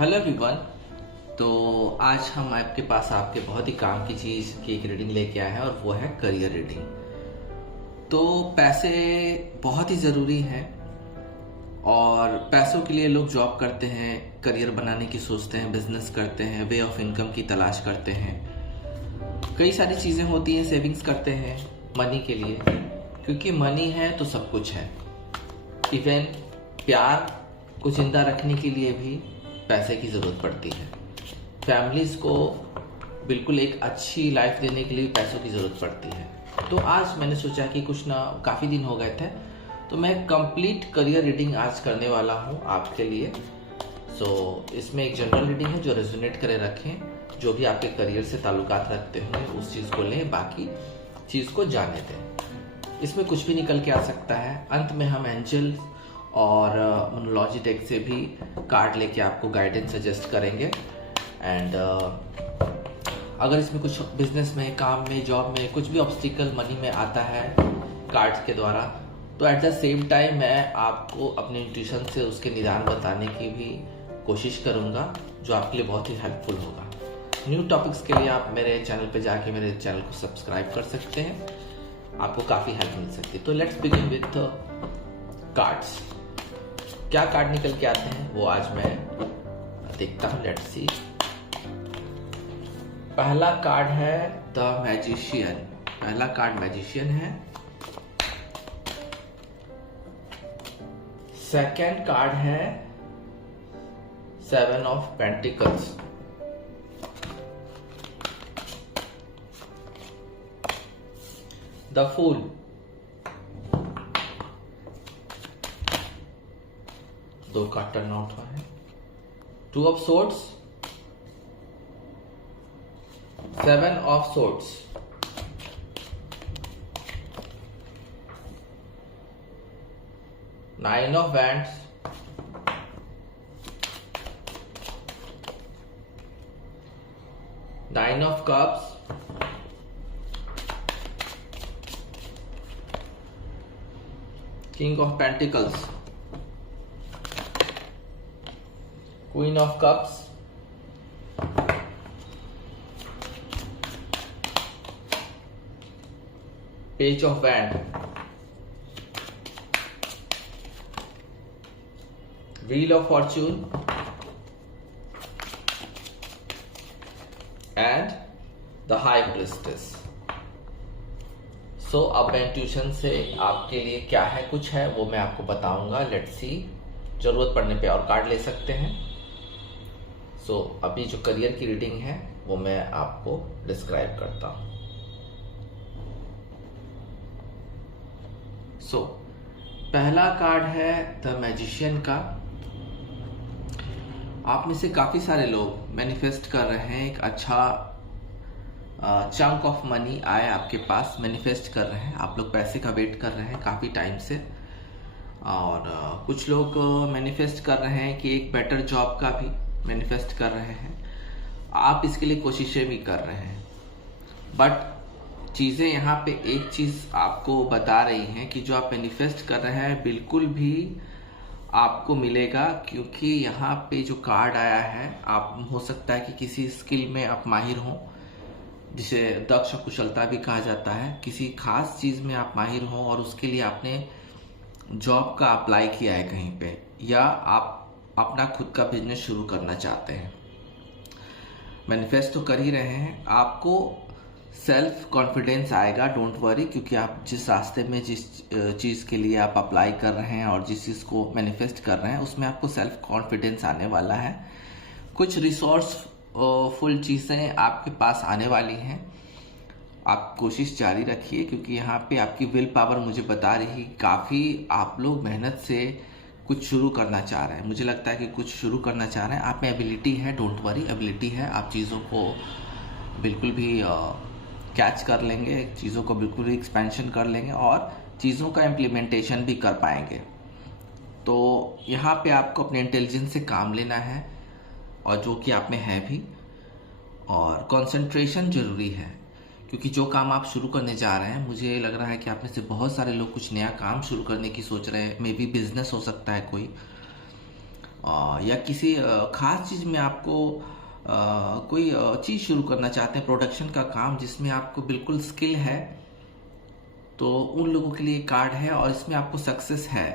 Hello everyone. तो आज हम आपके पास आपके बहुत ही काम की चीज़ की एक रीडिंग लेके आए हैं और वो है करियर रीडिंग। तो पैसे बहुत ही ज़रूरी हैं और पैसों के लिए लोग जॉब करते हैं, करियर बनाने की सोचते हैं, बिजनेस करते हैं, वे ऑफ इनकम की तलाश करते हैं। कई सारी चीज़ें होती हैं, सेविंग्स करते हैं मनी के लिए, क्योंकि मनी है तो सब कुछ है। इवन प्यार को जिंदा रखने के लिए भी पैसे की ज़रूरत पड़ती है। फैमिलीज़ को बिल्कुल एक अच्छी लाइफ देने के लिए पैसों की ज़रूरत पड़ती है। तो आज मैंने सोचा कि काफ़ी दिन हो गए थे, तो मैं कंप्लीट करियर रीडिंग आज करने वाला हूँ आपके लिए। इसमें एक जनरल रीडिंग है जो रेजोनेट करे रखें। जो भी आपके करियर से ताल्लुकात रखते हैं उस चीज़ को लें, बाकी चीज़ को जाने दें। इसमें कुछ भी निकल के आ सकता है। अंत में हम एंजल और मोनोलॉजी डेक से भी कार्ड लेके आपको गाइडेंस सजेस्ट करेंगे। एंड अगर इसमें कुछ बिजनेस में, काम में, जॉब में कुछ भी ऑब्स्टिकल मनी में आता है कार्ड्स के द्वारा, तो एट द सेम टाइम मैं आपको अपने इंट्यूशन से उसके निदान बताने की भी कोशिश करूँगा, जो आपके लिए बहुत ही हेल्पफुल होगा। न्यू टॉपिक्स के लिए आप मेरे चैनल पे जाके मेरे चैनल को सब्सक्राइब कर सकते हैं, आपको काफ़ी हेल्प मिल सकती है। तो लेट्स बिगिन विथ कार्ड्स। क्या कार्ड निकल के आते हैं वो आज मैं देखता हूँ। Let's see. पहला कार्ड है द मैजिशियन। पहला कार्ड मैजिशियन है। सेकंड कार्ड है seven of pentacles. The fool. दो कार्ड टर्न आउट हुआ है। Two of swords, seven of swords, nine of wands, nine of cups, king of pentacles, queen of cups, page of wand, wheel of fortune and the high priestess. अब मैं tuition से आपके लिए क्या है कुछ है वो मैं आपको बताऊंगा। Let's see. जरूरत पड़ने पे और कार्ड ले सकते हैं। अभी जो करियर की रीडिंग है वो मैं आपको डिस्क्राइब करता हूं। पहला कार्ड है द मैजिशियन का। आप में से काफी सारे लोग मैनिफेस्ट कर रहे हैं, एक अच्छा चंक ऑफ मनी आए आपके पास, मैनिफेस्ट कर रहे हैं। आप लोग पैसे का वेट कर रहे हैं काफी टाइम से। और कुछ लोग मैनिफेस्ट कर रहे हैं कि एक बेटर जॉब का भी मैनिफेस्ट कर रहे हैं। आप इसके लिए कोशिशें भी कर रहे हैं, बट चीज़ें यहाँ पे एक चीज़ आपको बता रही हैं कि जो आप मैनिफेस्ट कर रहे हैं बिल्कुल भी आपको मिलेगा। क्योंकि यहाँ पे जो कार्ड आया है, आप हो सकता है कि किसी स्किल में आप माहिर हों, जिसे दक्ष कुशलता भी कहा जाता है। किसी खास चीज़ में आप माहिर हों और उसके लिए आपने जॉब का अप्लाई किया है कहीं पे, या आप अपना खुद का बिजनेस शुरू करना चाहते हैं। मैनिफेस्ट तो कर ही रहे हैं, आपको सेल्फ कॉन्फिडेंस आएगा, डोंट वरी। क्योंकि आप जिस रास्ते में, जिस चीज़ के लिए आप अप्लाई कर रहे हैं और जिस चीज़ को मैनिफेस्ट कर रहे हैं, उसमें आपको सेल्फ कॉन्फिडेंस आने वाला है। कुछ रिसोर्स फुल चीज़ें आपके पास आने वाली हैं। आप कोशिश जारी रखिए, क्योंकि यहाँ पे आपकी विल पावर मुझे बता रही, काफ़ी आप लोग मेहनत से कुछ शुरू करना चाह रहे हैं। मुझे लगता है कि कुछ शुरू करना चाह रहे हैं। आप में एबिलिटी है, डोंट वरी, एबिलिटी है। आप चीज़ों को बिल्कुल भी कैच कर लेंगे, चीज़ों को बिल्कुल भी एक्सपेंशन कर लेंगे और चीज़ों का इम्प्लीमेंटेशन भी कर पाएंगे। तो यहाँ पे आपको अपने इंटेलिजेंस से काम लेना है, और जो कि आप में है भी। और कंसंट्रेशन ज़रूरी है, क्योंकि जो काम आप शुरू करने जा रहे हैं, मुझे लग रहा है कि आप में से बहुत सारे लोग कुछ नया काम शुरू करने की सोच रहे हैं। मे बी बिजनेस हो सकता है कोई, या किसी खास चीज़ में आपको कोई चीज़ शुरू करना चाहते हैं, प्रोडक्शन का काम जिसमें आपको बिल्कुल स्किल है, तो उन लोगों के लिए कार्ड है और इसमें आपको सक्सेस है,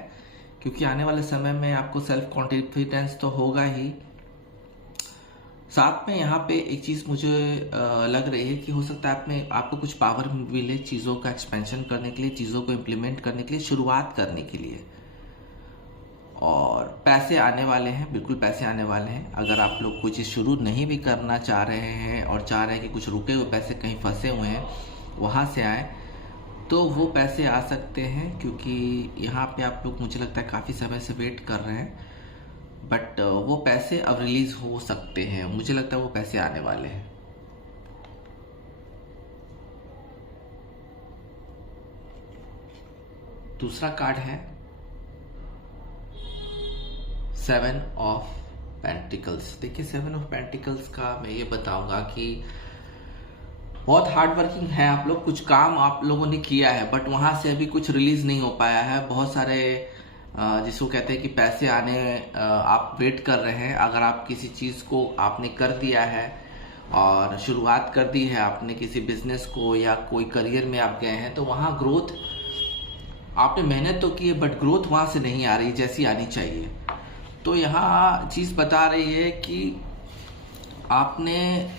क्योंकि आने वाले समय में आपको सेल्फ कॉन्फिडेंस तो होगा ही। साथ में यहाँ पे एक चीज़ मुझे लग रही है कि हो सकता है आपको कुछ पावर मिले चीज़ों का एक्सपेंशन करने के लिए, चीज़ों को इम्प्लीमेंट करने के लिए, शुरुआत करने के लिए। और पैसे आने वाले हैं, बिल्कुल पैसे आने वाले हैं। अगर आप लोग कोई चीज़ शुरू नहीं भी करना चाह रहे हैं और चाह रहे हैं कि कुछ रुके हुए पैसे कहीं फंसे हुए हैं वहाँ से आए, तो वो पैसे आ सकते हैं, क्योंकि यहाँ पे आप लोग मुझे लगता है काफ़ी समय से वेट कर रहे हैं, बट वो पैसे अब रिलीज हो सकते हैं। मुझे लगता है वो पैसे आने वाले हैं। दूसरा कार्ड है 7 ऑफ पेंटिकल्स। देखिए 7 ऑफ पेंटिकल्स का मैं ये बताऊंगा कि बहुत हार्ड वर्किंग है आप लोग, कुछ काम आप लोगों ने किया है बट वहां से अभी कुछ रिलीज नहीं हो पाया है। बहुत सारे जिसको कहते हैं कि पैसे आने आप वेट कर रहे हैं। अगर आप किसी चीज को आपने कर दिया है और शुरुआत कर दी है आपने किसी बिजनेस को या कोई करियर में आप गए हैं, तो वहां ग्रोथ, आपने मेहनत तो की है बट ग्रोथ वहां से नहीं आ रही जैसी आनी चाहिए। तो यहाँ चीज बता रही है कि आपने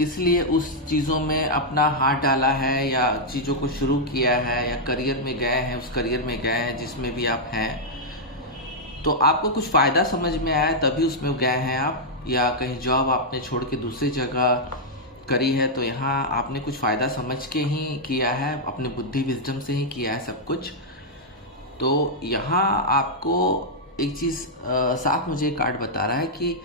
इसलिए उस चीज़ों में अपना हाथ डाला है या चीज़ों को शुरू किया है या करियर में गए हैं, उस करियर में गए हैं जिसमें भी आप हैं, तो आपको कुछ फ़ायदा समझ में आया तभी उसमें गए हैं आप, या कहीं जॉब आपने छोड़ के दूसरी जगह करी है, तो यहाँ आपने कुछ फ़ायदा समझ के ही किया है, अपने बुद्धि विजडम से ही किया है सब कुछ। तो यहाँ आपको एक चीज़ साफ मुझे कार्ड बता रहा है कि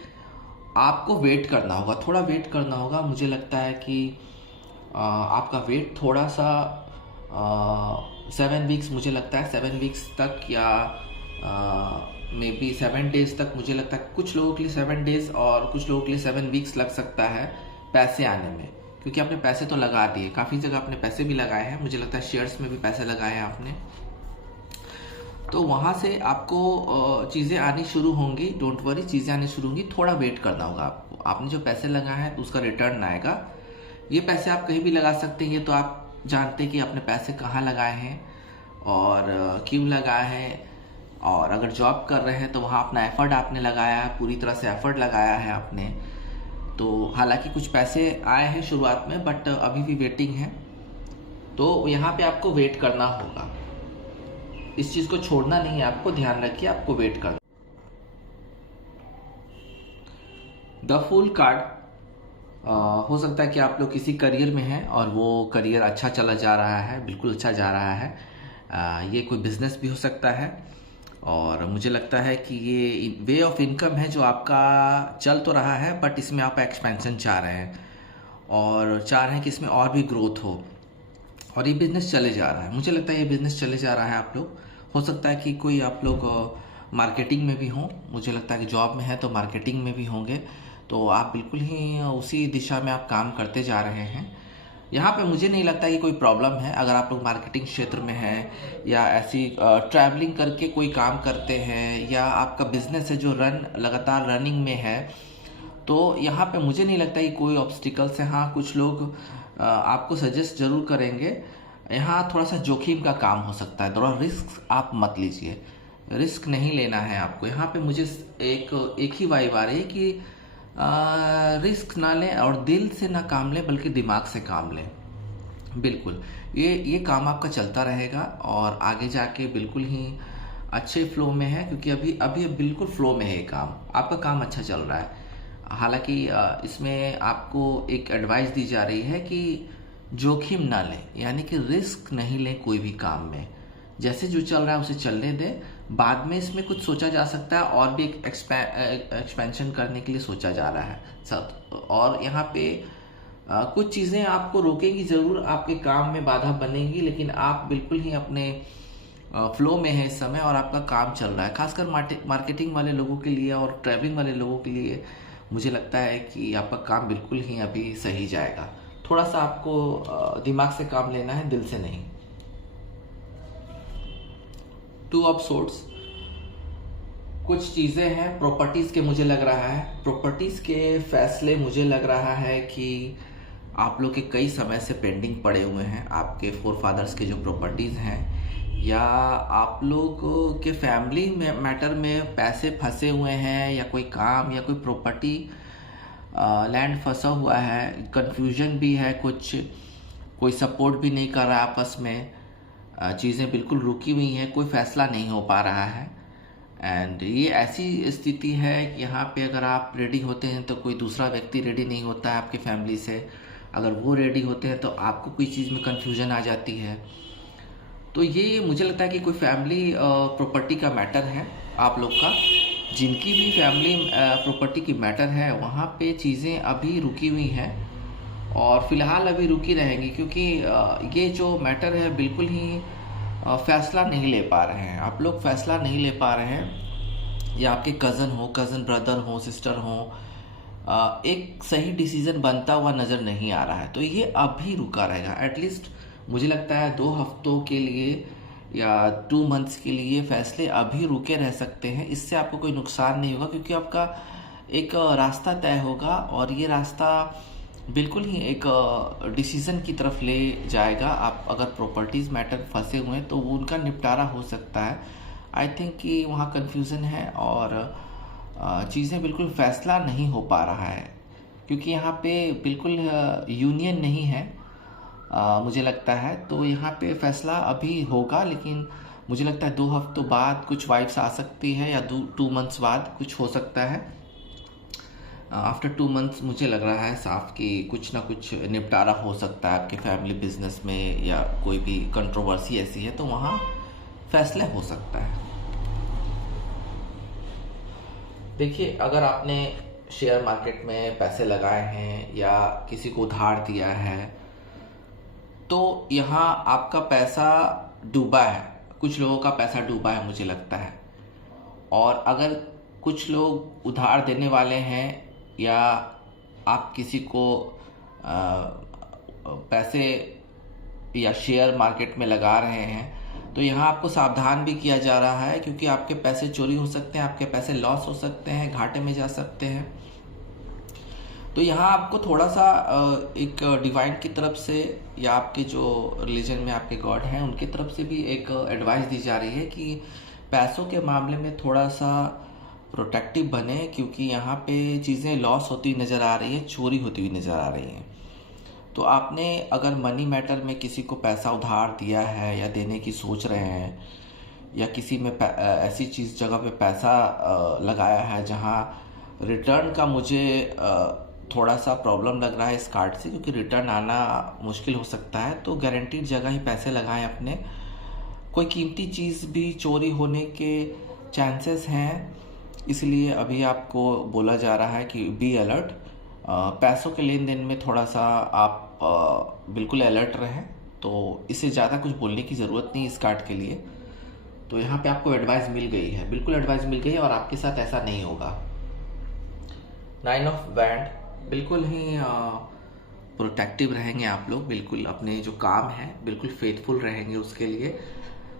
आपको वेट करना होगा, थोड़ा वेट करना होगा। मुझे लगता है कि आपका वेट थोड़ा सा 7 वीक्स, मुझे लगता है 7 वीक्स तक या मे बी 7 डेज तक, मुझे लगता है कुछ लोगों के लिए 7 डेज और कुछ लोगों के लिए 7 वीक्स लग सकता है पैसे आने में, क्योंकि आपने पैसे तो लगा दिए, काफ़ी जगह आपने पैसे भी लगाए हैं। मुझे लगता है शेयर्स में भी पैसे लगाए हैं आपने, तो वहाँ से आपको चीज़ें आनी शुरू होंगी। डोंट वरी, चीज़ें आनी शुरू होंगी, थोड़ा वेट करना होगा आपको। आपने जो पैसे लगाए हैं उसका रिटर्न आएगा। ये पैसे आप कहीं भी लगा सकते हैं, ये तो आप जानते हैं कि आपने पैसे कहाँ लगाए हैं और क्यों लगाए हैं। और अगर जॉब कर रहे हैं तो वहाँ अपना एफर्ट आपने लगाया है, पूरी तरह से एफर्ट लगाया है आपने। तो हालांकि कुछ पैसे आए हैं शुरुआत में बट अभी भी वेटिंग है, तो यहाँ पे आपको वेट करना होगा। इस चीज को छोड़ना नहीं है आपको, ध्यान रखिए, आपको वेट करना। द फूल कार्ड हो सकता है कि आप लोग किसी करियर में हैं और वो करियर अच्छा चला जा रहा है, बिल्कुल अच्छा जा रहा है। ये कोई बिजनेस भी हो सकता है और मुझे लगता है कि ये वे ऑफ इनकम है जो आपका चल तो रहा है बट इसमें आप एक्सपेंशन चाह रहे हैं और चाह रहे हैं कि इसमें और भी ग्रोथ और ये बिजनेस चले जा रहा है। मुझे लगता है ये बिजनेस चले जा रहा है। आप लोग, हो सकता है कि कोई आप लोग मार्केटिंग में भी हों, मुझे लगता है कि जॉब में है तो मार्केटिंग में भी होंगे, तो आप बिल्कुल ही उसी दिशा में आप काम करते जा रहे हैं। यहाँ पे मुझे नहीं लगता कि कोई प्रॉब्लम है। अगर आप लोग मार्केटिंग क्षेत्र में हैं या ऐसी ट्रैवलिंग करके कोई काम करते हैं या आपका बिजनेस है जो लगातार रनिंग में है, तो यहाँ पे मुझे नहीं लगता कि कोई ऑब्स्टिकल्स है। हाँ, कुछ लोग आपको सजेस्ट जरूर करेंगे, यहाँ थोड़ा सा जोखिम का काम हो सकता है, थोड़ा रिस्क आप मत लीजिए, रिस्क नहीं लेना है आपको। यहाँ पे मुझे एक ही वाइब आ रही है कि रिस्क ना लें और दिल से ना काम लें बल्कि दिमाग से काम लें। बिल्कुल, ये काम आपका चलता रहेगा और आगे जाके बिल्कुल ही अच्छे फ्लो में है, क्योंकि अभी बिल्कुल फ्लो में है ये काम, आपका काम अच्छा चल रहा है। हालांकि इसमें आपको एक एडवाइस दी जा रही है कि जोखिम ना लें, यानी कि रिस्क नहीं लें कोई भी काम में। जैसे जो चल रहा है उसे चलने दें, बाद में इसमें कुछ सोचा जा सकता है और भी एक्सपेंशन करने के लिए सोचा जा रहा है सब। और यहाँ पे कुछ चीज़ें आपको रोकेंगी ज़रूर, आपके काम में बाधा बनेगी, लेकिन आप बिल्कुल ही अपने फ्लो में है इस समय और आपका काम चल रहा है। खासकर मार्केटिंग वाले लोगों के लिए और ट्रैवलिंग वाले लोगों के लिए मुझे लगता है कि आपका काम बिल्कुल ही अभी सही जाएगा। थोड़ा सा आपको दिमाग से काम लेना है, दिल से नहीं। 2 ऑफ सोर्ड्स, कुछ चीज़ें हैं प्रॉपर्टीज़ के, मुझे लग रहा है प्रॉपर्टीज़ के फैसले, मुझे लग रहा है कि आप लोग के कई समय से पेंडिंग पड़े हुए हैं। आपके फोर फादर्स के जो प्रॉपर्टीज़ हैं, या आप लोग के फैमिली में मैटर में पैसे फंसे हुए हैं, या कोई काम या कोई प्रॉपर्टी लैंड फंसा हुआ है, कंफ्यूजन भी है, कुछ कोई सपोर्ट भी नहीं कर रहा आपस में, चीज़ें बिल्कुल रुकी हुई हैं, कोई फैसला नहीं हो पा रहा है। एंड ये ऐसी स्थिति है कि यहाँ पे अगर आप रेडी होते हैं तो कोई दूसरा व्यक्ति रेडी नहीं होता है आपके फैमिली से, अगर वो रेडी होते हैं तो आपको कोई चीज़ में कन्फ्यूजन आ जाती है। तो ये मुझे लगता है कि कोई फैमिली प्रॉपर्टी का मैटर है आप लोग का। जिनकी भी फैमिली प्रॉपर्टी की मैटर है, वहाँ पे चीज़ें अभी रुकी हुई हैं और फ़िलहाल अभी रुकी रहेंगी, क्योंकि ये जो मैटर है बिल्कुल ही फैसला नहीं ले पा रहे हैं। आप लोग फैसला नहीं ले पा रहे हैं, या आपके कज़न ब्रदर हो, सिस्टर हो, एक सही डिसीज़न बनता हुआ नज़र नहीं आ रहा है। तो ये अभी रुका रहेगा, एटलीस्ट मुझे लगता है 2 हफ्तों के लिए या 2 मंथ्स के लिए फैसले अभी रुके रह सकते हैं। इससे आपको कोई नुकसान नहीं होगा, क्योंकि आपका एक रास्ता तय होगा और ये रास्ता बिल्कुल ही एक डिसीज़न की तरफ ले जाएगा। आप अगर प्रॉपर्टीज़ मैटर फंसे हुए हैं तो वो उनका निपटारा हो सकता है। आई थिंक कि वहाँ कन्फ्यूज़न है और चीज़ें बिल्कुल फ़ैसला नहीं हो पा रहा है, क्योंकि यहाँ पे बिल्कुल यूनियन नहीं है मुझे लगता है। तो यहाँ पे फ़ैसला अभी होगा, लेकिन मुझे लगता है 2 हफ्तों बाद कुछ वाइब्स आ सकती है, या 2 मंथ्स बाद कुछ हो सकता है। आफ्टर 2 मंथ्स मुझे लग रहा है साफ कि कुछ ना कुछ निपटारा हो सकता है आपके फैमिली बिजनेस में, या कोई भी कंट्रोवर्सी ऐसी है तो वहाँ फैसला हो सकता है। देखिए, अगर आपने शेयर मार्केट में पैसे लगाए हैं या किसी को उधार दिया है, तो यहाँ आपका पैसा डूबा है, कुछ लोगों का पैसा डूबा है मुझे लगता है। और अगर कुछ लोग उधार देने वाले हैं, या आप किसी को पैसे या शेयर मार्केट में लगा रहे हैं, तो यहाँ आपको सावधान भी किया जा रहा है, क्योंकि आपके पैसे चोरी हो सकते हैं, आपके पैसे लॉस हो सकते हैं, घाटे में जा सकते हैं। तो यहाँ आपको थोड़ा सा एक डिवाइन की तरफ से, या आपके जो रिलीजन में आपके गॉड हैं उनकी तरफ से भी एक एडवाइस दी जा रही है कि पैसों के मामले में थोड़ा सा प्रोटेक्टिव बने, क्योंकि यहाँ पे चीज़ें लॉस होती हुई नज़र आ रही है, चोरी होती हुई नज़र आ रही हैं। तो आपने अगर मनी मैटर में किसी को पैसा उधार दिया है, या देने की सोच रहे हैं, या किसी में ऐसी चीज़ जगह पे पैसा लगाया है जहाँ रिटर्न का मुझे थोड़ा सा प्रॉब्लम लग रहा है इस कार्ड से, क्योंकि रिटर्न आना मुश्किल हो सकता है, तो गारंटीड जगह ही पैसे लगाएं अपने। कोई कीमती चीज़ भी चोरी होने के चांसेस हैं, इसलिए अभी आपको बोला जा रहा है कि बी अलर्ट। पैसों के लेन देन में थोड़ा सा आप बिल्कुल अलर्ट रहें। तो इससे ज़्यादा कुछ बोलने की ज़रूरत नहीं इस कार्ड के लिए। तो यहाँ पे आपको एडवाइस मिल गई है, बिल्कुल एडवाइस मिल गई है, और आपके साथ ऐसा नहीं होगा। 9 ऑफ वैंड, बिल्कुल ही प्रोटेक्टिव रहेंगे आप लोग, बिल्कुल अपने जो काम है बिल्कुल फेथफुल रहेंगे उसके लिए।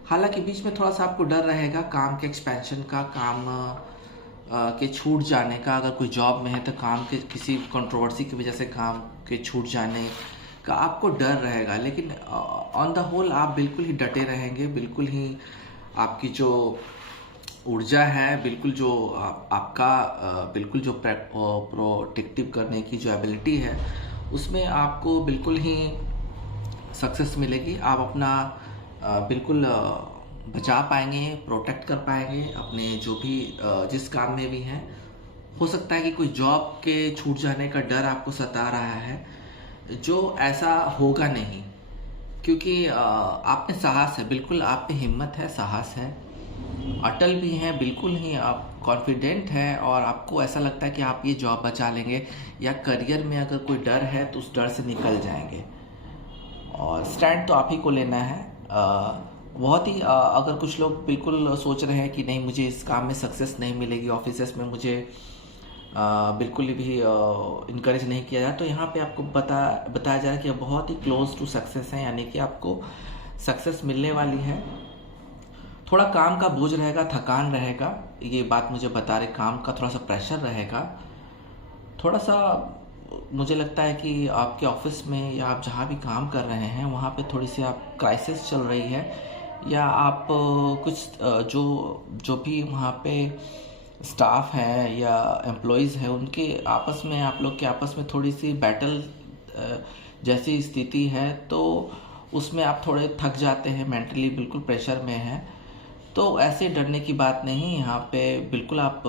हालांकि बीच में थोड़ा सा आपको डर रहेगा काम के एक्सपेंशन का, काम के छूट जाने का। अगर कोई जॉब में है तो काम के किसी कंट्रोवर्सी की वजह से काम के छूट जाने का आपको डर रहेगा, लेकिन ऑन द होल आप बिल्कुल ही डटे रहेंगे। बिल्कुल ही आपकी जो ऊर्जा है, बिल्कुल जो आपका बिल्कुल जो प्रोटेक्टिव करने की जो एबिलिटी है, उसमें आपको बिल्कुल ही सक्सेस मिलेगी। आप अपना बिल्कुल बचा पाएंगे, प्रोटेक्ट कर पाएंगे अपने जो भी जिस काम में भी हैं। हो सकता है कि कोई जॉब के छूट जाने का डर आपको सता रहा है, जो ऐसा होगा नहीं, क्योंकि आप में साहस है, बिल्कुल आप में हिम्मत है, साहस है, अटल भी हैं, बिल्कुल ही आप कॉन्फिडेंट हैं, और आपको ऐसा लगता है कि आप ये जॉब बचा लेंगे, या करियर में अगर कोई डर है तो उस डर से निकल जाएंगे। और स्टैंड तो आप ही को लेना है। बहुत ही अगर कुछ लोग बिल्कुल सोच रहे हैं कि नहीं, मुझे इस काम में सक्सेस नहीं मिलेगी, ऑफिसेस में मुझे बिल्कुल भी इनकरेज नहीं किया जाए, तो यहाँ पे आपको बताया जा रहा है कि बहुत ही क्लोज टू सक्सेस है, यानी कि आपको सक्सेस मिलने वाली है। थोड़ा काम का बोझ रहेगा, थकान रहेगा, ये बात मुझे बता रहे, काम का थोड़ा सा प्रेशर रहेगा। थोड़ा सा मुझे लगता है कि आपके ऑफिस में या आप जहाँ भी काम कर रहे हैं वहाँ पे थोड़ी सी आप क्राइसिस चल रही है, या आप कुछ जो जो भी वहाँ पे स्टाफ है या एम्प्लॉयज़ है उनके आपस में, आप लोग के आपस में थोड़ी सी बैटल जैसी स्थिति है, तो उसमें आप थोड़े थक जाते हैं, मेंटली बिल्कुल प्रेशर में है। तो ऐसे डरने की बात नहीं, यहाँ पे बिल्कुल आप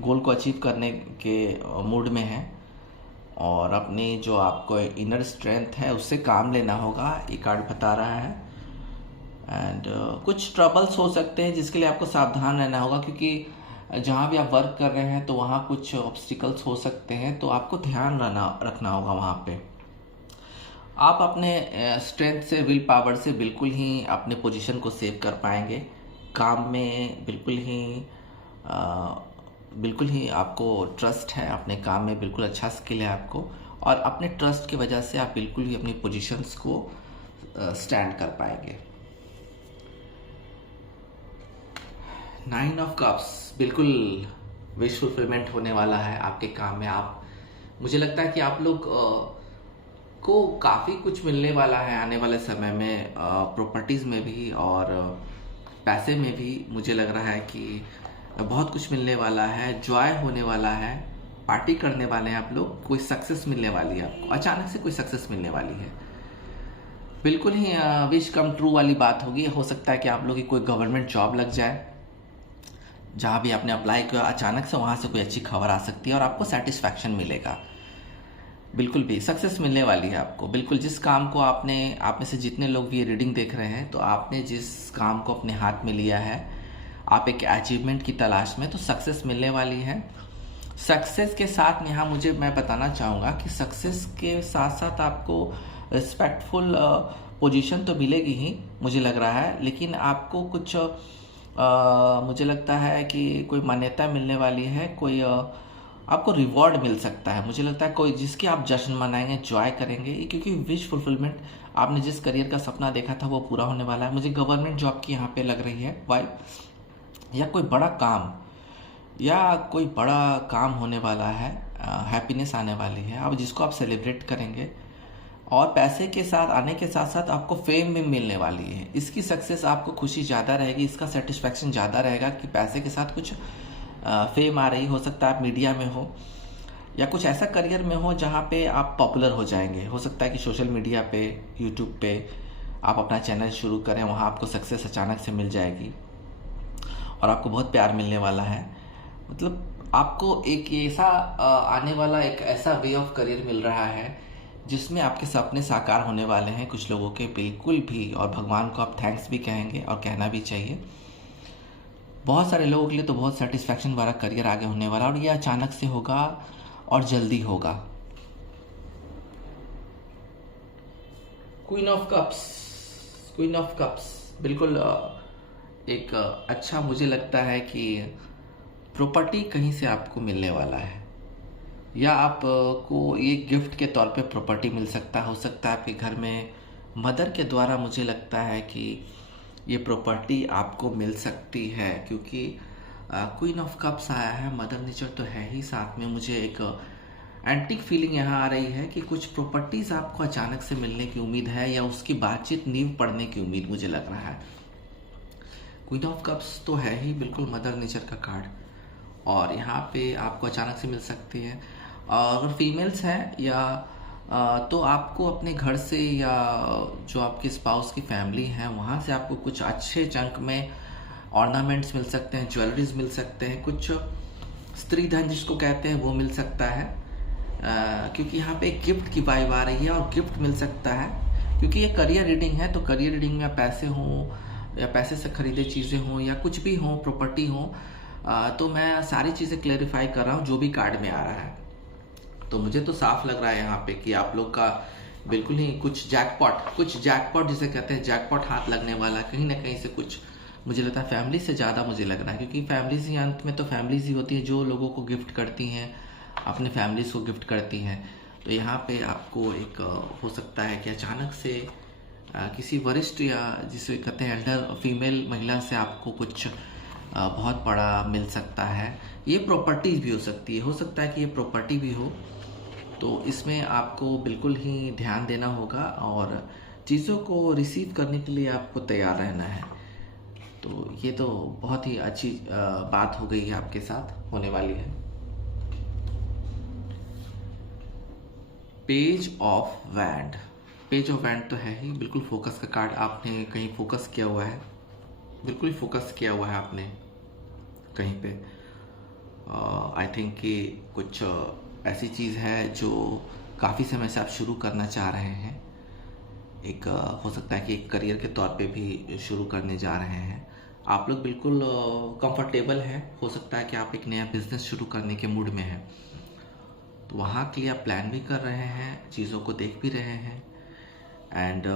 गोल को अचीव करने के मूड में हैं और अपनी जो आपको इनर स्ट्रेंथ है उससे काम लेना होगा, ये कार्ड बता रहा है। एंड कुछ ट्रबल्स हो सकते हैं जिसके लिए आपको सावधान रहना होगा, क्योंकि जहाँ भी आप वर्क कर रहे हैं तो वहाँ कुछ ऑब्स्टिकल्स हो सकते हैं, तो आपको ध्यान रखना होगा वहाँ पे। आप अपने स्ट्रेंथ से, विल पावर से बिल्कुल ही अपने पोजीशन को सेव कर पाएंगे। काम में बिल्कुल ही आपको ट्रस्ट है, अपने काम में बिल्कुल अच्छा स्किल है आपको, और अपने ट्रस्ट की वजह से आप बिल्कुल ही अपनी पोजीशंस को स्टैंड कर पाएंगे। 9 ऑफ कप्स, बिल्कुल विश फुलफिलमेंट होने वाला है आपके काम में। मुझे लगता है कि आप लोग को काफ़ी कुछ मिलने वाला है आने वाले समय में, प्रॉपर्टीज़ में भी और पैसे में भी। मुझे लग रहा है कि बहुत कुछ मिलने वाला है, जॉय होने वाला है, पार्टी करने वाले हैं आप लोग, कोई सक्सेस मिलने वाली है आपको, अचानक से कोई सक्सेस मिलने वाली है। बिल्कुल ही विश कम ट्रू वाली बात होगी। हो सकता है कि आप लोग की कोई गवर्नमेंट जॉब लग जाए, जहाँ भी आपने अप्लाई किया अचानक से वहाँ से कोई अच्छी खबर आ सकती है और आपको सेटिस्फैक्शन मिलेगा। बिल्कुल भी सक्सेस मिलने वाली है आपको। बिल्कुल जिस काम को आप में से जितने लोग भी ये रीडिंग देख रहे हैं, तो आपने जिस काम को अपने हाथ में लिया है, आप एक अचीवमेंट की तलाश में, तो सक्सेस मिलने वाली है। सक्सेस के साथ यहाँ मैं बताना चाहूँगा कि सक्सेस के साथ साथ आपको रिस्पेक्टफुल पोजीशन तो मिलेगी ही, मुझे लग रहा है, लेकिन आपको कुछ मुझे लगता है कि कोई मान्यता मिलने वाली है, कोई आपको रिवॉर्ड मिल सकता है। मुझे लगता है कोई जिसके आप जश्न मनाएंगे, एंजॉय करेंगे, क्योंकि विश फुलफिलमेंट, आपने जिस करियर का सपना देखा था वो पूरा होने वाला है। मुझे गवर्नमेंट जॉब की यहाँ पे लग रही है वाइब, या कोई बड़ा काम होने वाला है, हैप्पीनेस आने वाली है, अब जिसको आप सेलिब्रेट करेंगे। और पैसे के साथ आने के साथ साथ आपको फेम भी मिलने वाली है। इसकी सक्सेस आपको खुशी ज़्यादा रहेगी, इसका सेटिस्फैक्शन ज़्यादा रहेगा कि पैसे के साथ कुछ फेम आ रही। हो सकता है आप मीडिया में हो या कुछ ऐसा करियर में हो जहाँ पे आप पॉपुलर हो जाएंगे। हो सकता है कि सोशल मीडिया पे, यूट्यूब पे आप अपना चैनल शुरू करें, वहाँ आपको सक्सेस अचानक से मिल जाएगी और आपको बहुत प्यार मिलने वाला है। मतलब आपको एक ऐसा आने वाला एक ऐसा वे ऑफ करियर मिल रहा है जिसमें आपके सपने साकार होने वाले हैं कुछ लोगों के, बिल्कुल भी। और भगवान को आप थैंक्स भी कहेंगे और कहना भी चाहिए। बहुत सारे लोगों के लिए तो बहुत सेटिस्फैक्शन वाला करियर आगे होने वाला, और ये अचानक से होगा और जल्दी होगा। क्वीन ऑफ कप्स बिल्कुल एक अच्छा, मुझे लगता है कि प्रॉपर्टी कहीं से आपको मिलने वाला है, या आपको ये गिफ्ट के तौर पे प्रॉपर्टी मिल सकता है। हो सकता है आपके घर में मदर के द्वारा, मुझे लगता है कि ये प्रॉपर्टी आपको मिल सकती है, क्योंकि क्वीन ऑफ कप्स आया है, मदर नेचर तो है ही, साथ में मुझे एक एंटिक फीलिंग यहाँ आ रही है कि कुछ प्रॉपर्टीज़ आपको अचानक से मिलने की उम्मीद है, या उसकी बातचीत नींव पड़ने की उम्मीद मुझे लग रहा है। क्वीन ऑफ कप्स तो है ही बिल्कुल मदर नेचर का कार्ड, और यहाँ पे आपको अचानक से मिल सकती है। अगर फीमेल्स हैं या तो आपको अपने घर से या जो आपके स्पाउस की फैमिली है वहाँ से आपको कुछ अच्छे चंक में ऑर्नामेंट्स मिल सकते हैं, ज्वेलरीज मिल सकते हैं, कुछ स्त्री धन जिसको कहते हैं वो मिल सकता है, क्योंकि यहाँ पे एक गिफ्ट की वाइब आ रही है और गिफ्ट मिल सकता है। क्योंकि ये करियर रीडिंग है, तो करियर रीडिंग में पैसे हों या पैसे से खरीदे चीज़ें हों या कुछ भी हों, प्रॉपर्टी हो, तो मैं सारी चीज़ें क्लेरिफाई कर रहा हूँ जो भी कार्ड में आ रहा है। तो मुझे तो साफ लग रहा है यहाँ पे कि आप लोग का बिल्कुल ही कुछ जैकपॉट जिसे कहते हैं, जैकपॉट हाथ लगने वाला कहीं ना कहीं से कुछ, मुझे लगता है फैमिली से ज़्यादा मुझे लग रहा है, क्योंकि फैमिलीज ही अंत में तो फैमिलीज ही होती है जो लोगों को गिफ्ट करती हैं, अपने फैमिलीज को गिफ्ट करती हैं। तो यहाँ पे आपको एक हो सकता है कि अचानक से किसी वरिष्ठ या जिसे कहते हैं एल्डर फीमेल महिला से आपको कुछ बहुत बड़ा मिल सकता है। ये प्रॉपर्टीज भी हो सकता है कि ये प्रॉपर्टी भी हो। तो इसमें आपको बिल्कुल ही ध्यान देना होगा और चीज़ों को रिसीव करने के लिए आपको तैयार रहना है। तो ये तो बहुत ही अच्छी बात हो गई है, आपके साथ होने वाली है। Page of wand, page of wand तो है ही, बिल्कुल फोकस का कार्ड। आपने कहीं फोकस किया हुआ है, बिल्कुल ही फोकस किया हुआ है आपने कहीं पे। आई थिंक कि कुछ ऐसी चीज़ है जो काफ़ी समय से आप शुरू करना चाह रहे हैं। एक हो सकता है कि एक करियर के तौर पे भी शुरू करने जा रहे हैं। आप लोग बिल्कुल कंफर्टेबल हैं। हो सकता है कि आप एक नया बिजनेस शुरू करने के मूड में हैं, तो वहाँ के लिए आप प्लान भी कर रहे हैं, चीज़ों को देख भी रहे हैं। एंड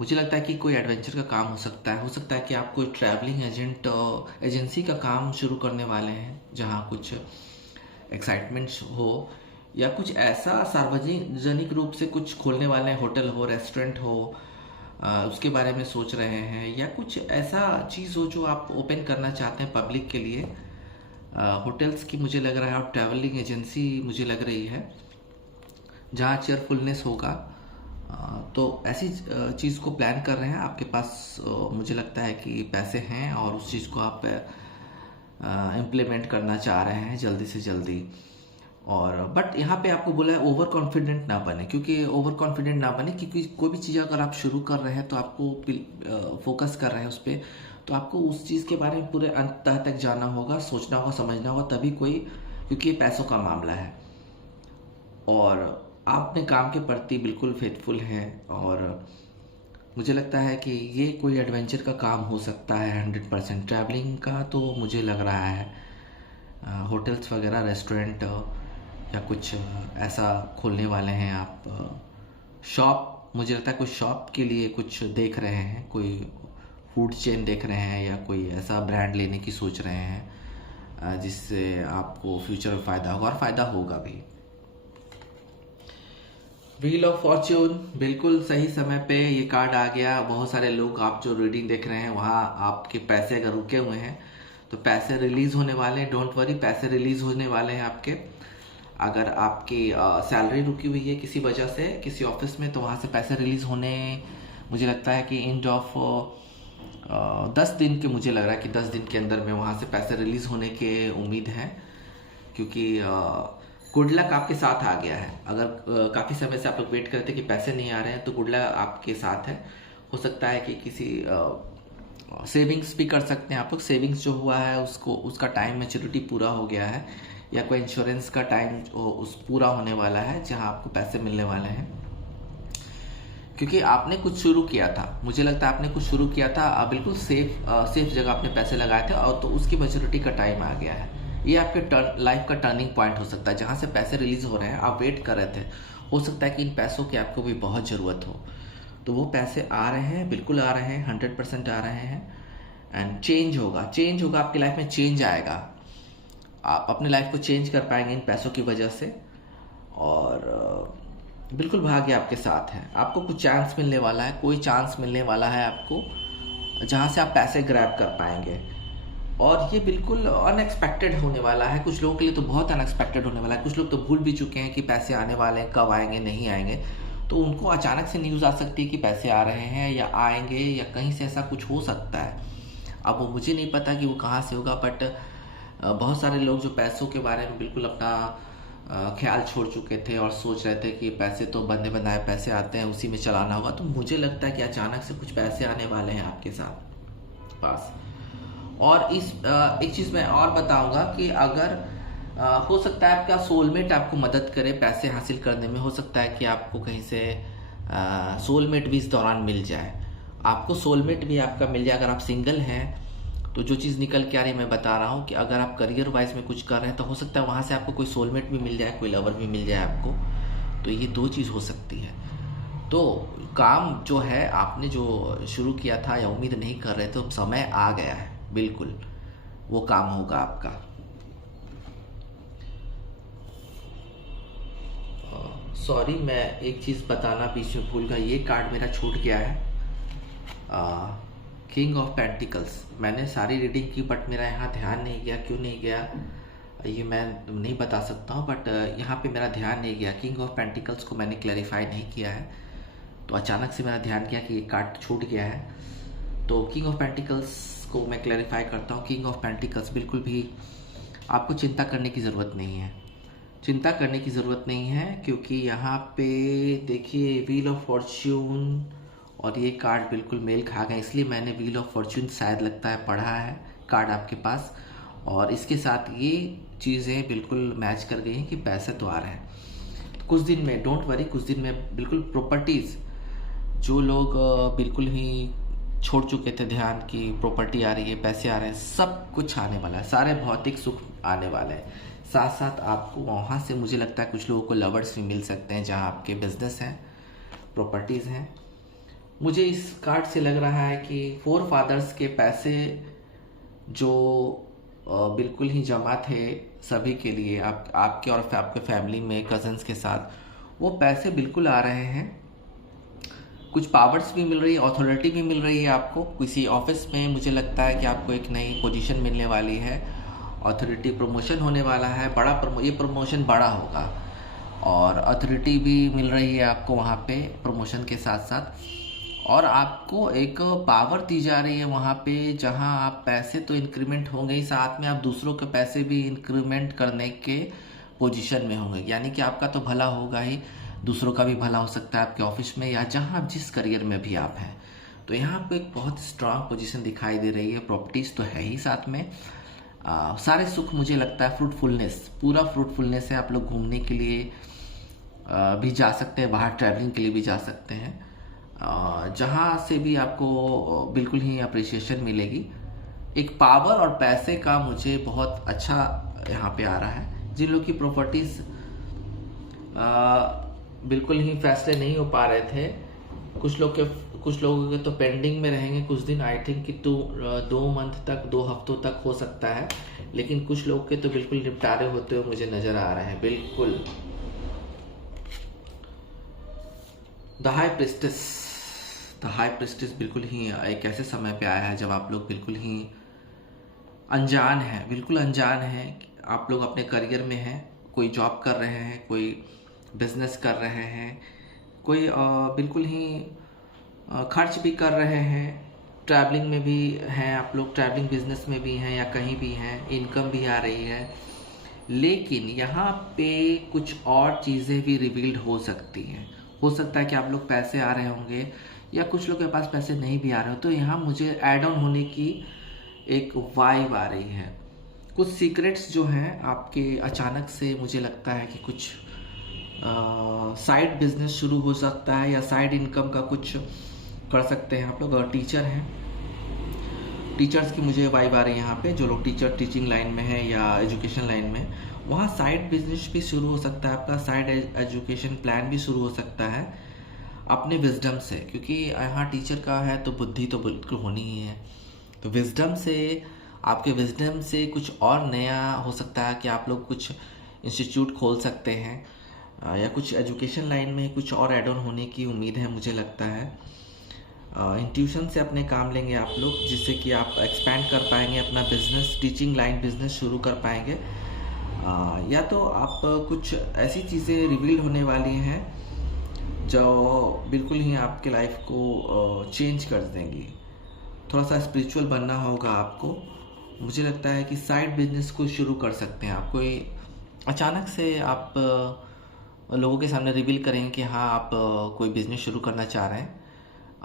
मुझे लगता है कि कोई एडवेंचर का काम हो सकता है कि आप कोई ट्रैवलिंग एजेंसी का काम शुरू करने वाले हैं, जहाँ कुछ एक्साइटमेंट्स हो, या कुछ ऐसा सार्वजनिक रूप से कुछ खोलने वाले हैं, होटल हो, रेस्टोरेंट हो, उसके बारे में सोच रहे हैं, या कुछ ऐसा चीज़ हो जो आप ओपन करना चाहते हैं पब्लिक के लिए। होटल्स की मुझे लग रहा है, और ट्रैवलिंग एजेंसी मुझे लग रही है, जहाँ चेयरफुलनेस होगा। तो ऐसी चीज़ को प्लान कर रहे हैं। आपके पास मुझे लगता है कि पैसे हैं और उस चीज़ को आप इम्प्लीमेंट करना चाह रहे हैं जल्दी से जल्दी। और बट यहाँ पे आपको बोला है ओवर कॉन्फिडेंट ना बने, क्योंकि कोई भी चीज़ अगर आप शुरू कर रहे हैं तो आपको फोकस कर रहे हैं उस पर, तो आपको उस चीज़ के बारे में पूरे अंत तक जानना होगा, सोचना होगा, समझना होगा, तभी क्योंकि ये पैसों का मामला है। और आप अपने काम के प्रति बिल्कुल फेथफुल हैं, और मुझे लगता है कि ये कोई एडवेंचर का काम हो सकता है 100%। ट्रैवलिंग का तो मुझे लग रहा है होटल्स वगैरह, रेस्टोरेंट या कुछ ऐसा खोलने वाले हैं आप। शॉप, मुझे लगता है कोई शॉप के लिए कुछ देख रहे हैं, कोई फूड चेन देख रहे हैं, या कोई ऐसा ब्रांड लेने की सोच रहे हैं जिससे आपको फ्यूचर में फ़ायदा होगा, और फ़ायदा होगा भी। व्हील ऑफ फॉर्च्यून, बिल्कुल सही समय पे ये कार्ड आ गया। बहुत सारे लोग, आप जो रीडिंग देख रहे हैं वहाँ आपके पैसे अगर रुके हुए हैं तो पैसे रिलीज होने वाले हैं। डोंट वरी, पैसे रिलीज होने वाले हैं आपके। अगर आपकी सैलरी रुकी हुई है किसी वजह से किसी ऑफिस में, तो वहाँ से पैसे रिलीज होने, मुझे लगता है कि एंड ऑफ 10 दिन के, मुझे लग रहा है कि 10 दिन के अंदर में वहाँ से पैसे रिलीज होने के उम्मीद है, क्योंकि गुड लक आपके साथ आ गया है। अगर काफ़ी समय से आप लोग वेट करते कि पैसे नहीं आ रहे हैं, तो गुड लक आपके साथ है। हो सकता है कि किसी सेविंग्स भी कर सकते हैं आप लोग। सेविंग्स जो हुआ है उसका टाइम मैच्योरिटी पूरा हो गया है, या कोई इंश्योरेंस का टाइम उस पूरा होने वाला है, जहां आपको पैसे मिलने वाले हैं। क्योंकि आपने कुछ शुरू किया था, मुझे लगता है आपने कुछ शुरू किया था, बिल्कुल सेफ जगह आपने पैसे लगाए थे, और तो उसकी मैच्योरिटी का टाइम आ गया है। ये आपके लाइफ का टर्निंग पॉइंट हो सकता है, जहाँ से पैसे रिलीज हो रहे हैं, आप वेट कर रहे थे। हो सकता है कि इन पैसों की आपको भी बहुत ज़रूरत हो, तो वो पैसे आ रहे हैं, बिल्कुल आ रहे हैं, 100% आ रहे हैं। एंड चेंज होगा आपकी लाइफ में, चेंज आएगा। आप अपने लाइफ को चेंज कर पाएंगे इन पैसों की वजह से। और बिल्कुल भाग्य आपके साथ है। आपको कुछ चांस मिलने वाला है, कोई चांस मिलने वाला है आपको, जहाँ से आप पैसे ग्रैब कर पाएंगे। और ये बिल्कुल अनएक्सपेक्टेड होने वाला है। कुछ लोगों के लिए तो बहुत अनएक्सपेक्टेड होने वाला है। कुछ लोग तो भूल भी चुके हैं कि पैसे आने वाले हैं, कब आएंगे, नहीं आएंगे। तो उनको अचानक से न्यूज़ आ सकती है कि पैसे आ रहे हैं या आएंगे, या कहीं से ऐसा कुछ हो सकता है। अब वो मुझे नहीं पता कि वो कहाँ से होगा, बट बहुत सारे लोग जो पैसों के बारे में बिल्कुल अपना ख्याल छोड़ चुके थे और सोच रहे थे कि पैसे तो बंदे बनाए पैसे आते हैं, उसी में चलाना होगा। तो मुझे लगता है कि अचानक से कुछ पैसे आने वाले हैं आपके साथ पास। और एक चीज़ मैं और बताऊंगा कि अगर हो सकता है आपका सोलमेट आपको मदद करे पैसे हासिल करने में। हो सकता है कि आपको कहीं से सोलमेट भी इस दौरान मिल जाए। आपको सोलमेट भी आपका मिल जाए। अगर आप सिंगल हैं तो जो चीज़ निकल के आ रही है, मैं बता रहा हूँ कि अगर आप करियर वाइज में कुछ कर रहे हैं, तो हो सकता है वहाँ से आपको कोई सोलमेट भी मिल जाए, कोई लवर भी मिल जाए आपको। तो ये 2 चीज़ हो सकती है। तो काम जो है आपने जो शुरू किया था या उम्मीद नहीं कर रहे थे, तो समय आ गया है, बिल्कुल वो काम होगा आपका। सॉरी, मैं एक चीज़ बताना बीच में भूल गया, ये कार्ड मेरा छूट गया है, किंग ऑफ पेंटिकल्स। मैंने सारी रीडिंग की बट मेरा यहाँ ध्यान नहीं गया, क्यों नहीं गया ये मैं नहीं बता सकता हूँ, बट यहाँ पे मेरा ध्यान नहीं गया। किंग ऑफ पेंटिकल्स को मैंने क्लैरिफाई नहीं किया है, तो अचानक से मेरा ध्यान गया कि ये कार्ड छूट गया है। तो किंग ऑफ पेंटिकल्स को मैं क्लैरिफाई करता हूँ। किंग ऑफ पेंटिकल्स बिल्कुल भी आपको चिंता करने की ज़रूरत नहीं है, चिंता करने की ज़रूरत नहीं है, क्योंकि यहाँ पे देखिए व्हील ऑफ फॉर्च्यून और ये कार्ड बिल्कुल मेल खा गए, इसलिए मैंने व्हील ऑफ फॉर्च्यून शायद लगता है पढ़ा है कार्ड आपके पास, और इसके साथ ये चीज़ें बिल्कुल मैच कर गई हैं कि पैसे तो आ रहे हैं। तो कुछ दिन में, डोंट वरी, कुछ दिन में बिल्कुल प्रॉपर्टीज़, जो लोग बिल्कुल ही छोड़ चुके थे ध्यान की प्रॉपर्टी आ रही है, पैसे आ रहे हैं, सब कुछ आने वाला है, सारे भौतिक सुख आने वाले हैं। साथ साथ आपको वहाँ से मुझे लगता है कुछ लोगों को लवर्स भी मिल सकते हैं, जहाँ आपके बिजनेस हैं, प्रॉपर्टीज़ हैं। मुझे इस कार्ड से लग रहा है कि फोर फादर्स के पैसे जो बिल्कुल ही जमा थे सभी के लिए, आपके और आपके फैमिली में कज़न्स के साथ, वो पैसे बिल्कुल आ रहे हैं। कुछ पावर्स भी मिल रही है, अथॉरिटी भी मिल रही है आपको किसी ऑफिस में। मुझे लगता है कि आपको एक नई पोजीशन मिलने वाली है, अथॉरिटी प्रमोशन होने वाला है, ये प्रमोशन बड़ा होगा, और अथॉरिटी भी मिल रही है आपको वहाँ पे प्रमोशन के साथ साथ, और आपको एक पावर दी जा रही है वहाँ पे, जहाँ आप पैसे तो इंक्रीमेंट होंगे ही, साथ में आप दूसरों के पैसे भी इंक्रीमेंट करने के पोजीशन में होंगे, यानी कि आपका तो भला होगा ही, दूसरों का भी भला हो सकता है आपके ऑफिस में या जहाँ आप जिस करियर में भी आप हैं। तो यहाँ पे एक बहुत स्ट्रांग पोजीशन दिखाई दे रही है, प्रॉपर्टीज़ तो है ही साथ में, सारे सुख, मुझे लगता है फ्रूटफुलनेस, पूरा फ्रूटफुलनेस है। आप लोग घूमने के लिए भी जा सकते हैं, बाहर ट्रैवलिंग के लिए भी जा सकते हैं, जहाँ से भी आपको बिल्कुल ही अप्रिसिएशन मिलेगी। एक पावर और पैसे का मुझे बहुत अच्छा यहाँ पे आ रहा है। जिन लोग की प्रॉपर्टीज़ बिल्कुल ही फैसले नहीं हो पा रहे थे, कुछ लोगों के तो पेंडिंग में रहेंगे कुछ दिन, आई थिंक कि 2 मंथ तक, 2 हफ्तों तक हो सकता है, लेकिन कुछ लोग के तो बिल्कुल निपटारे होते हुए मुझे नज़र आ रहे हैं। बिल्कुल द हाई प्रिस्टेस बिल्कुल ही एक ऐसे समय पे आया है जब आप लोग बिल्कुल ही अनजान हैं, बिल्कुल अनजान हैं। आप लोग अपने करियर में हैं, कोई जॉब कर रहे हैं, कोई बिजनेस कर रहे हैं, कोई बिल्कुल ही खर्च भी कर रहे हैं, ट्रैवलिंग में भी हैं आप लोग, ट्रैवलिंग बिजनेस में भी हैं या कहीं भी हैं, इनकम भी आ रही है। लेकिन यहाँ पे कुछ और चीज़ें भी रिवील्ड हो सकती हैं। हो सकता है कि आप लोग पैसे आ रहे होंगे या कुछ लोग के पास पैसे नहीं भी आ रहे हो, तो यहाँ मुझे ऐड ऑन होने की एक वाइब आ रही है। कुछ सीक्रेट्स जो हैं आपके, अचानक से मुझे लगता है कि कुछ साइड बिजनेस शुरू हो सकता है या साइड इनकम का कुछ कर सकते हैं आप लोग। अगर टीचर हैं, टीचर्स की मुझे वाइब आ रही है यहाँ पे, जो लोग टीचिंग लाइन में है या एजुकेशन लाइन में, वहाँ साइड बिजनेस भी शुरू हो सकता है आपका, साइड एजुकेशन प्लान भी शुरू हो सकता है अपने विजडम से, क्योंकि यहाँ टीचर का है तो बुद्धि तो बिल्कुल होनी ही है। तो विजडम से, आपके विजडम से कुछ और नया हो सकता है कि आप लोग कुछ इंस्टीट्यूट खोल सकते हैं, या कुछ एजुकेशन लाइन में कुछ और एड ऑन होने की उम्मीद है मुझे लगता है। इंट्यूशन से अपने काम लेंगे आप लोग, जिससे कि आप एक्सपैंड कर पाएंगे अपना बिजनेस, टीचिंग लाइन बिजनेस शुरू कर पाएंगे, या तो आप कुछ ऐसी चीज़ें रिवील होने वाली हैं जो बिल्कुल ही आपके लाइफ को चेंज कर देंगी। थोड़ा सा स्पिरिचुअल बनना होगा आपको। मुझे लगता है कि साइड बिजनेस को शुरू कर सकते हैं आप। कोई अचानक से आप लोगों के सामने रिवील करेंगे कि हाँ आप कोई बिजनेस शुरू करना चाह रहे हैं,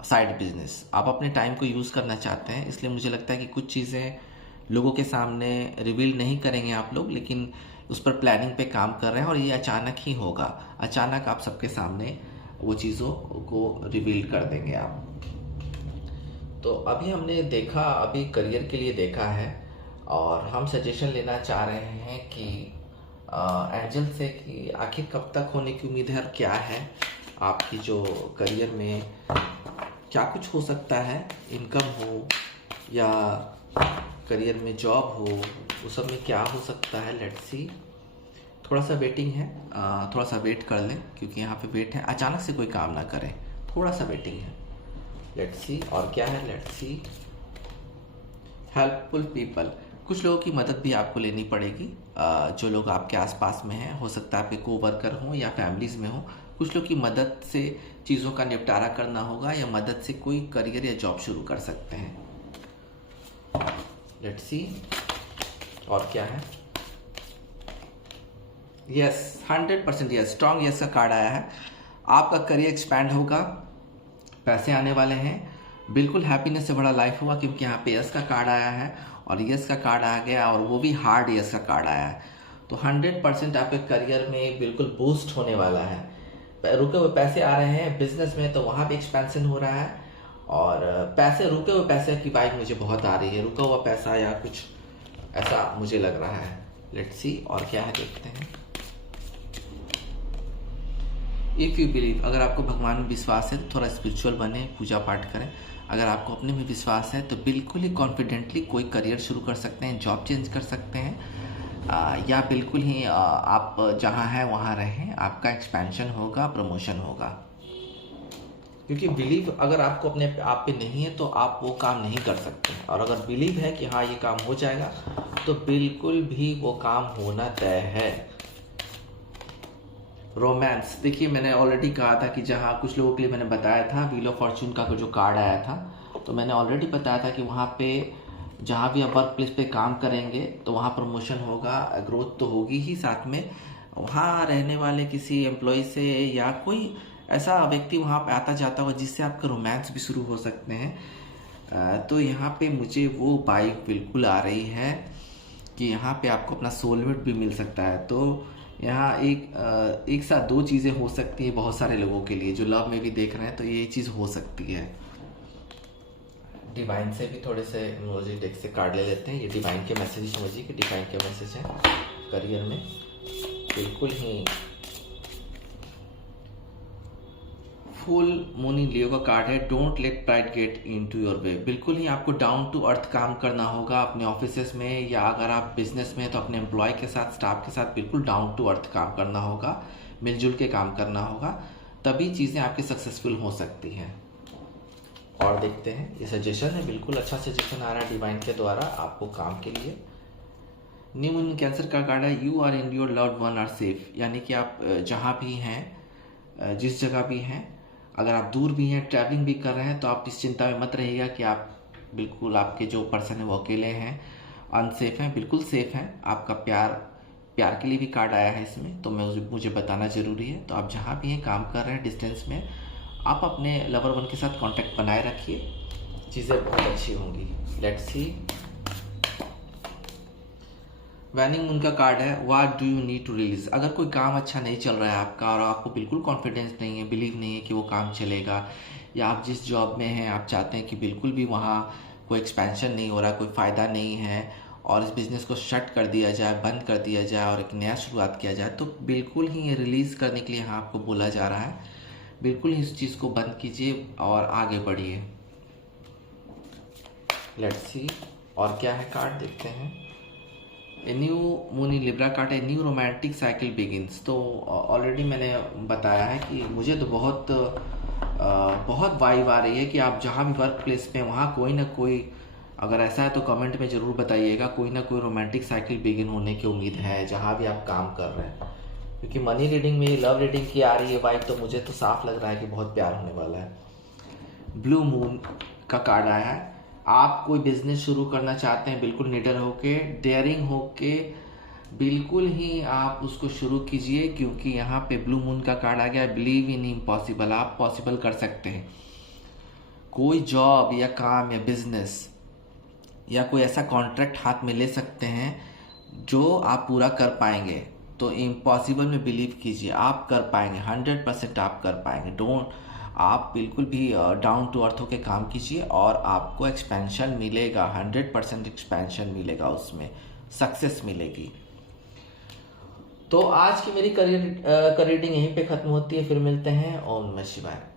साइड बिजनेस, आप अपने टाइम को यूज़ करना चाहते हैं, इसलिए मुझे लगता है कि कुछ चीज़ें लोगों के सामने रिवील नहीं करेंगे आप लोग, लेकिन उस पर प्लानिंग पे काम कर रहे हैं और ये अचानक ही होगा, अचानक आप सबके सामने वो चीज़ों को रिवील कर देंगे आप। तो अभी हमने देखा, अभी करियर के लिए देखा है, और हम सजेशन लेना चाह रहे हैं कि एंजल से कि आखिर कब तक होने की उम्मीद है और क्या है आपकी जो करियर में क्या कुछ हो सकता है, इनकम हो या करियर में जॉब हो, उस सब में क्या हो सकता है। लेट्स सी थोड़ा सा वेटिंग है, थोड़ा सा वेट कर लें क्योंकि यहाँ पे वेट है, अचानक से कोई काम ना करें, थोड़ा सा वेटिंग है। लेट्स सी और क्या है, लेट्स सी। हेल्पफुल पीपल, कुछ लोगों की मदद भी आपको लेनी पड़ेगी। जो लोग आपके आसपास में हैं, हो सकता है आपके कोवर्कर हों या फैमिलीज़ में हों, कुछ लोग की मदद से चीज़ों का निपटारा करना होगा या मदद से कोई करियर या जॉब शुरू कर सकते हैं। लेट्स सी और क्या है, यस 100% यस, स्ट्रॉन्ग यस का कार्ड आया है। आपका करियर एक्सपैंड होगा, पैसे आने वाले हैं, बिल्कुल हैप्पीनेस से बड़ा लाइफ होगा क्योंकि यहाँ पे यस का कार्ड आया है और यस का कार्ड आ गया और वो भी हार्ड यस का कार्ड आया है। तो 100% आपके करियर में बिल्कुल बूस्ट होने वाला है। रुके हुए पैसे आ रहे हैं बिजनेस में, तो वहाँ भी एक्सपेंशन हो रहा है और पैसे, रुके हुए पैसे की वाइब मुझे बहुत आ रही है, रुका हुआ पैसा या कुछ ऐसा मुझे लग रहा है। लेट्स सी और क्या है, देखते हैं। इफ़ यू बिलीव, अगर आपको भगवान में विश्वास है तो थोड़ा स्पिरिचुअल बने, पूजा पाठ करें। अगर आपको अपने में विश्वास है तो बिल्कुल ही कॉन्फिडेंटली कोई करियर शुरू कर सकते हैं, जॉब चेंज कर सकते हैं, या बिल्कुल ही आप जहाँ हैं वहाँ रहें, आपका एक्सपेंशन होगा, प्रमोशन होगा। क्योंकि बिलीव अगर आपको अपने आप पे नहीं है तो आप वो काम नहीं कर सकते, और अगर बिलीव है कि हाँ ये काम हो जाएगा तो बिल्कुल भी वो काम होना तय है। रोमांस, देखिए मैंने ऑलरेडी कहा था कि जहाँ कुछ लोगों के लिए मैंने बताया था व्हील ऑफ फॉर्चून का जो कार्ड आया था, तो मैंने ऑलरेडी बताया था कि वहाँ पे जहाँ भी आप वर्क प्लेस पे काम करेंगे तो वहाँ प्रमोशन होगा, ग्रोथ तो होगी ही, साथ में वहाँ रहने वाले किसी एम्प्लॉय से या कोई ऐसा व्यक्ति वहाँ पे आता जाता होगा जिससे आपका रोमांस भी शुरू हो सकते हैं। तो यहाँ पे मुझे वो वाइब बिल्कुल आ रही है कि यहाँ पे आपको अपना सोलमेट भी मिल सकता है। तो यहाँ एक साथ दो चीज़ें हो सकती है बहुत सारे लोगों के लिए जो लव में भी देख रहे हैं, तो ये चीज़ हो सकती है। डिवाइन से भी थोड़े से इमोजी डेक से कार्ड ले लेते हैं। ये डिवाइन के मैसेज समझिए कि डिवाइन के मैसेज है करियर में, बिल्कुल ही फुल मून इन लियो का कार्ड है। Don't let pride get into your way, बिल्कुल ही आपको डाउन टू अर्थ काम करना होगा अपने ऑफिसेस में, या अगर आप बिजनेस में तो अपने एम्प्लॉय के साथ, स्टाफ के साथ बिल्कुल डाउन टू अर्थ काम करना होगा, मिलजुल के काम करना होगा, तभी चीज़ें आपकी सक्सेसफुल हो सकती हैं। और देखते हैं, ये सजेशन है, बिल्कुल अच्छा सजेशन आ रहा है डिवाइन के द्वारा आपको काम के लिए। न्यू मून कैंसर का कार्ड है। You are in your loved one are safe, यानी कि आप जहाँ भी हैं, जिस जगह भी हैं, अगर आप दूर भी हैं, ट्रैवलिंग भी कर रहे हैं, तो आप इस चिंता में मत रहिएगा कि आप बिल्कुल आपके जो पर्सन है वो अकेले हैं, अनसेफ हैं, बिल्कुल सेफ हैं। आपका प्यार के लिए भी कार्ड आया है इसमें, तो मुझे बताना ज़रूरी है। तो आप जहाँ भी हैं, काम कर रहे हैं डिस्टेंस में, आप अपने लवर वन के साथ कांटेक्ट बनाए रखिए, चीज़ें बहुत अच्छी होंगी। Let's see. वैनिंग मून का कार्ड है। What do you need to release, अगर कोई काम अच्छा नहीं चल रहा है आपका और आपको बिल्कुल कॉन्फिडेंस नहीं है, बिलीव नहीं है कि वो काम चलेगा, या आप जिस जॉब में हैं आप चाहते हैं कि बिल्कुल भी वहाँ कोई एक्सपेंशन नहीं हो रहा, कोई फ़ायदा नहीं है और इस बिज़नेस को शट कर दिया जाए, बंद कर दिया जाए और एक नया शुरुआत किया जाए, तो बिल्कुल ही ये रिलीज़ करने के लिए यहाँ आपको बोला जा रहा है। बिल्कुल ही इस चीज़ को बंद कीजिए और आगे बढ़िए। लेट्स सी और क्या है, कार्ड देखते हैं। A new moon in Libra card है। न्यू रोमांटिक साइकिल बिगिंस, तो ऑलरेडी मैंने बताया है कि मुझे तो बहुत वाइब आ रही है कि आप जहाँ भी वर्क प्लेस पे वहाँ कोई ना कोई, अगर ऐसा है तो कमेंट में ज़रूर बताइएगा, कोई ना कोई रोमांटिक साइकिल बिगिन होने की उम्मीद है जहाँ भी आप काम कर रहे हैं। क्योंकि मनी रीडिंग में लव रीडिंग की आ रही है वाइब, तो मुझे तो साफ लग रहा है कि बहुत प्यार होने वाला है। ब्लू मून का कार्ड आया है। आप कोई बिजनेस शुरू करना चाहते हैं, बिल्कुल निडर होके, डेयरिंग होके, बिल्कुल ही आप उसको शुरू कीजिए, क्योंकि यहाँ पे ब्लू मून का कार्ड आ गया। बिलीव इन इम्पॉसिबल, आप पॉसिबल कर सकते हैं। कोई जॉब या काम या बिजनेस या कोई ऐसा कॉन्ट्रैक्ट हाथ में ले सकते हैं जो आप पूरा कर पाएंगे। तो इम्पॉसिबल में बिलीव कीजिए, आप कर पाएंगे, 100% आप कर पाएंगे। आप बिल्कुल भी डाउन टू अर्थ होकर काम कीजिए और आपको एक्सपेंशन मिलेगा, 100% एक्सपेंशन मिलेगा, उसमें सक्सेस मिलेगी। तो आज की मेरी करियर रीडिंग यहीं पे ख़त्म होती है। फिर मिलते हैं। ओम नमः शिवाय।